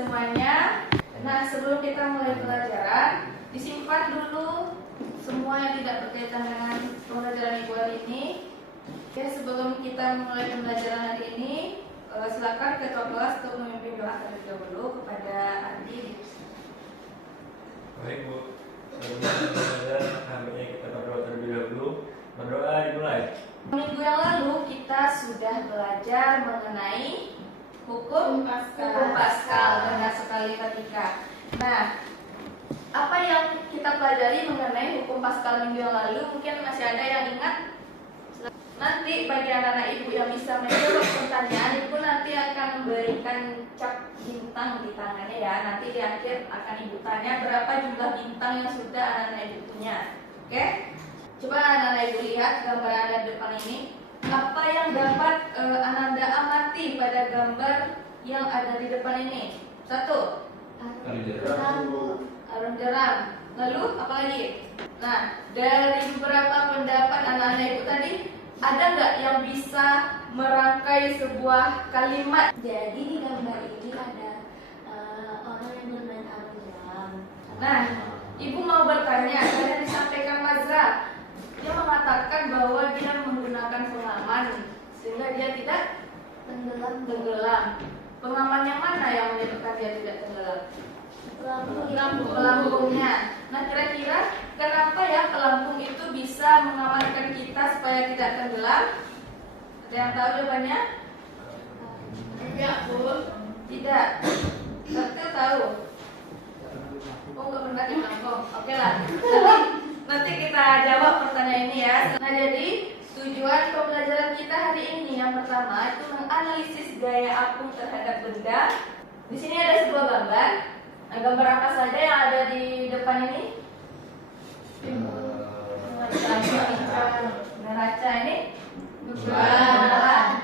semuanya. Nah, sebelum kita mulai pelajaran, disimpan dulu semua yang tidak berkaitan dengan pembelajaran Ibu hari ini. Oke, sebelum kita mulai pembelajaran hari ini, silakan ketua kelas untuk memimpin doa terlebih dahulu kepada Andi. Baik Bu, sebelum belajar, nampaknya kita berdoa terlebih dahulu. Berdoa dimulai. Minggu yang lalu kita sudah belajar mengenai hukum Paskal, benar sekali ketika. Nah, apa yang kita pelajari mengenai hukum Paskal minggu yang lalu? Mungkin masih ada yang ingat? Nanti bagi anak-anak ibu yang bisa menjawab pertanyaan, ibu nanti akan memberikan cap bintang di tangannya ya. Nanti di akhir akan ibu tanya berapa jumlah bintang yang sudah anak-anak ibu punya. Oke? Coba anak-anak ibu lihat gambar yang ada di depan ini. Apa yang dapat Ananda amati pada gambar yang ada di depan ini? Satu, arung jeram. Lalu apa lagi? Nah, dari beberapa pendapat anak-anak ibu tadi, ada nggak yang bisa merangkai sebuah kalimat? Jadi di gambar ini ada orang yang bermain arung jeram. Nah, ibu mau bertanya, tadi disampaikan Mazra, dia mengatakan bahwa dia menggunakan pengaman sehingga dia tidak tenggelam. Pengaman yang mana yang menyebabkan dia tidak tenggelam? Pelampungnya. Nah, kira-kira kenapa ya pelampung itu bisa mengamankan kita supaya tidak tenggelam? Ada yang tahu jawabannya? Tidak, Bu. Tidak. Tapi tahu. Oh, nggak pernah di pelampung. Oke lah. Nanti kita jawab pertanyaan ini ya. Nah, jadi tujuan pembelajaran kita hari ini yang pertama itu menganalisis gaya apung terhadap benda. Di sini ada sebuah gambar. Nah, gambar apa saja yang ada di depan ini? Neraca ini?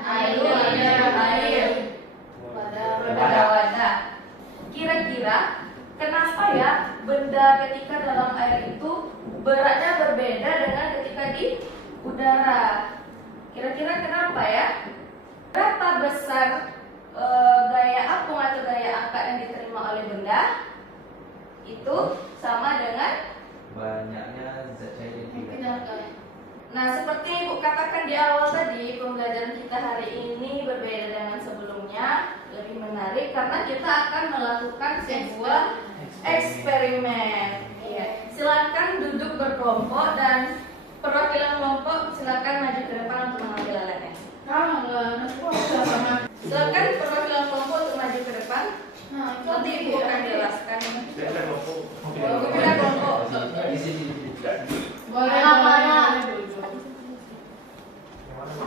Air. Wadah. Kira-kira kenapa ya benda ketika dalam air itu beratnya berbeda dengan ketika di udara? Kira-kira kenapa ya? Berapa besar gaya apung atau gaya angkat yang diterima oleh benda itu sama dengan Banyaknya zat cair yang tidak. Nah, seperti Ibu katakan di awal tadi, pembelajaran kita hari ini berbeda dengan sebelumnya, lebih menarik karena kita akan melakukan sebuah eksperimen. Iya. Silakan duduk berkelompok dan perwakilan kelompok silakan maju ke depan untuk mengambil alatnya. Silakan perwakilan kelompok untuk maju ke depan. Nanti Ibu akan jelaskan. Ibu pindah kelompok. Di sini.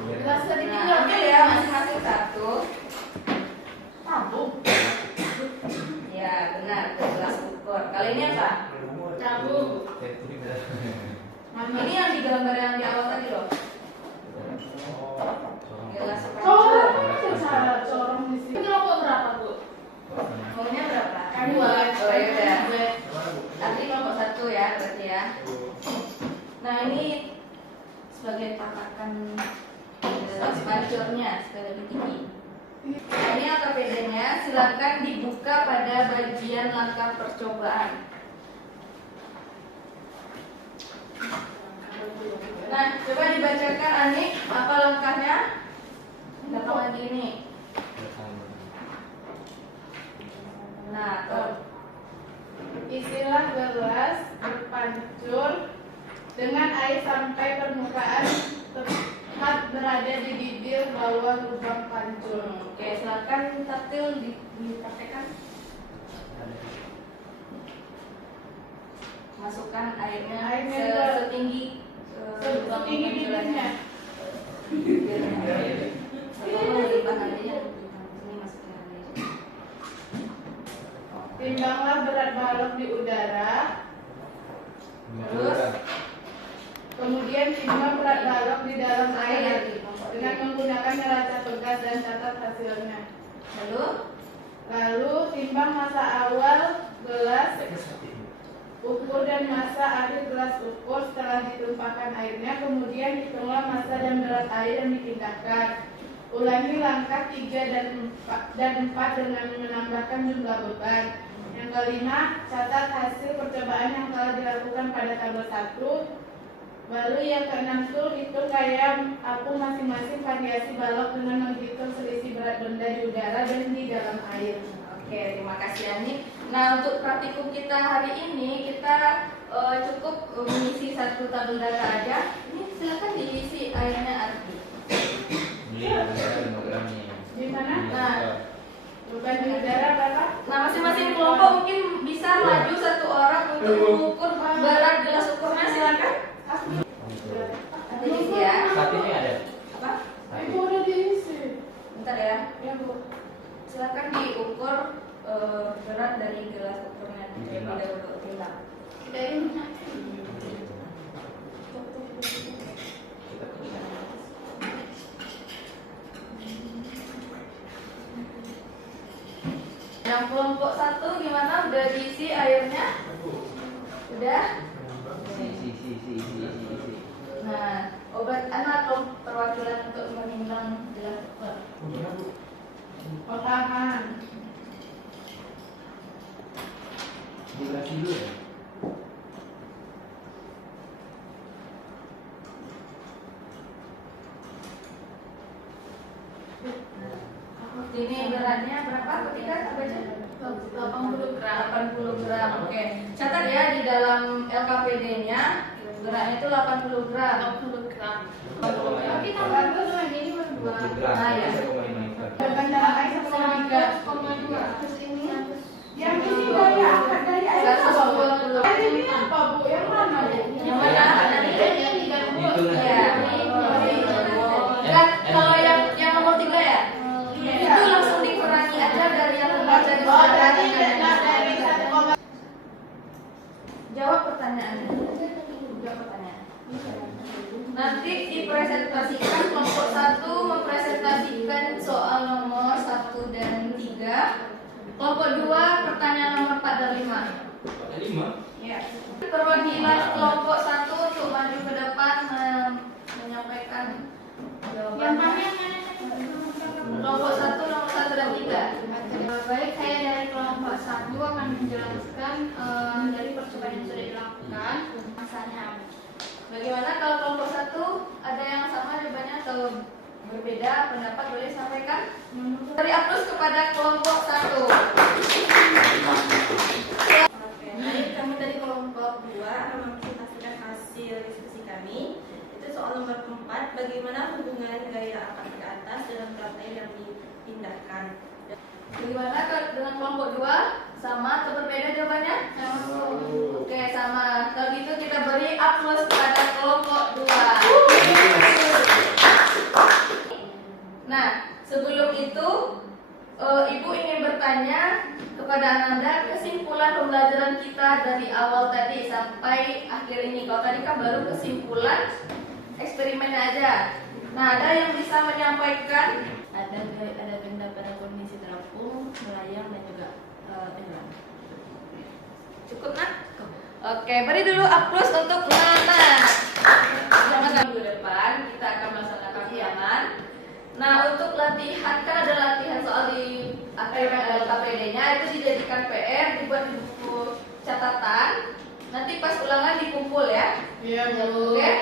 Kelas sedikit ambil ya, masing-masing satu. Ya, benar, kelas ukur. Kali ini apa? Ini yang di gambar yang di awal tadi loh. Gelas pancur. Maunya berapa? Dua. Oh ya udah. Nanti kelompok satu ya, berarti ya. Nah, ini sebagai patakan gelas pancurnya supaya lebih tinggi. Nah, ini AKPD-nya silakan dibuka pada bagian langkah percobaan. Nah, coba dibacakan Anik, apa langkahnya? Gampang lagi ini. Nah, Isilah gelas berpancur dengan air sampai permukaan tepat berada di bibir bawah lubang pancur. Oke, silakan taktil dipraktekkan. Masukkan airnya setinggi bibirnya. Timbanglah berat balok di udara. Terus Kemudian timbang berat balok di dalam air dengan menggunakan neraca pegas dan catat hasilnya. Lalu timbang massa awal gelas ukur dan massa akhir gelas ukur setelah ditumpahkan airnya. Kemudian hitunglah massa dan berat air yang dipindahkan. Ulangi langkah 3 dan 4 dengan menambahkan jumlah beban. Yang kelima, catat hasil percobaan yang telah dilakukan pada tabel 1. Lalu yang keenam tuh hitung gaya apung masing-masing variasi balok dengan menghitung selisih berat benda di udara dan di dalam air. Oke, terima kasih Ani. Nah, untuk praktikum kita hari ini kita cukup mengisi satu tabel data aja. Ini silakan diisi airnya Arti. Di mana? Nah, Beban di udara berapa? nah masing-masing kelompok mungkin bisa maju satu orang untuk mengukur berat gelas ukurnya, silakan. Ada diisi ya. Saat ini ada. Apa? Ibu udah diisi. Bentar ya. Ya Bu. Silakan diukur berat dari gelas ukurnya terlebih dahulu. Tilang. Dari mana? Yang kelompok 1 gimana? Udah diisi airnya? Udah? Nah, obat atau perwakilan untuk menimbang gelas ukur. Potahan. Durasi dulu ya. Ini beratnya berapa ketika baca? 80 gram. 80 gram. Oke. Catat ya di dalam LKPD-nya beratnya itu 80 gram. 80 gram. Tapi tambah dulu ini berdua. Nah, ya. Beban dalam air 1,3. 1,2. Terus ini Yang ini dari angkat dari air apa Bu? 120. Air ini apa Bu? Yang mana Bu? Yang mana? ini yang digabung. Itu Iya. Kan kalau yang nomor 3 ya? Itu langsung dikurangi aja dari yang membaca di Oh, sana. berarti dari 1,3. Jawab pertanyaannya. Jawab pertanyaan. Nanti dipresentasikan kelompok 1 mempresentasikan soal nomor 1 dan 3. Kelompok 2 pertanyaan nomor 4 dan 5. Ada 5. Ya. Perwakilan kelompok 1 untuk maju ke depan menyampaikan Yang jawaban. mana yang mana? Kelompok 1 nomor 1 dan 3. Baik, saya dari kelompok 1 akan menjelaskan dari percobaan yang sudah dilakukan. Masanya Bagaimana kalau kelompok 1 ada yang sama jawabannya atau berbeda pendapat, boleh sampaikan? Dari aplaus kepada kelompok 1. Oke, baik, kami dari kelompok 2 akan mempresentasikan hasil diskusi kami. Itu soal nomor 4, bagaimana hubungan gaya angkat ke atas dalam protein yang dipindahkan. Bagaimana dengan kelompok 2? Sama atau berbeda jawabannya? Oke, sama. Kalau gitu kita beri aplaus kepada kelompok 2. Nah, sebelum itu Ibu ingin bertanya kepada Ananda kesimpulan pembelajaran kita dari awal tadi sampai akhir ini. Kalau tadi kan baru kesimpulan eksperimennya aja. Nah, ada yang bisa menyampaikan? Ada benda pada kondisi terapung, melayang dan juga tenggelam. Cukup nak? Oke, beri dulu aplaus untuk Nana. Jangan minggu depan kita akan melaksanakan ulangan. Nah, untuk latihan kan ada latihan soal di KPD-nya itu dijadikan PR, dibuat di buku catatan. Nanti pas ulangan dikumpul ya. Iya Bu. Oke.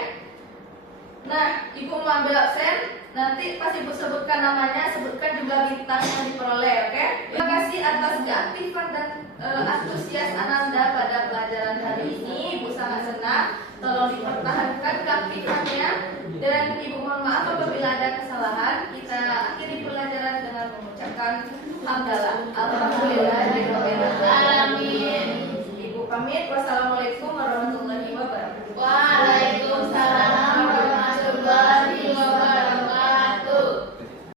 Nah, Ibu mau ambil absen. Nanti pas Ibu sebutkan namanya, sebutkan jumlah bintang yang diperoleh, oke? Terima kasih atas keaktifan dan antusias Ananda pada pelajaran hari ini. Ibu sangat senang. Tolong dipertahankan keaktifannya. Dan Ibu mohon maaf apabila ada kesalahan. Kita akhiri pelajaran dengan mengucapkan hamdalah. Alhamdulillah.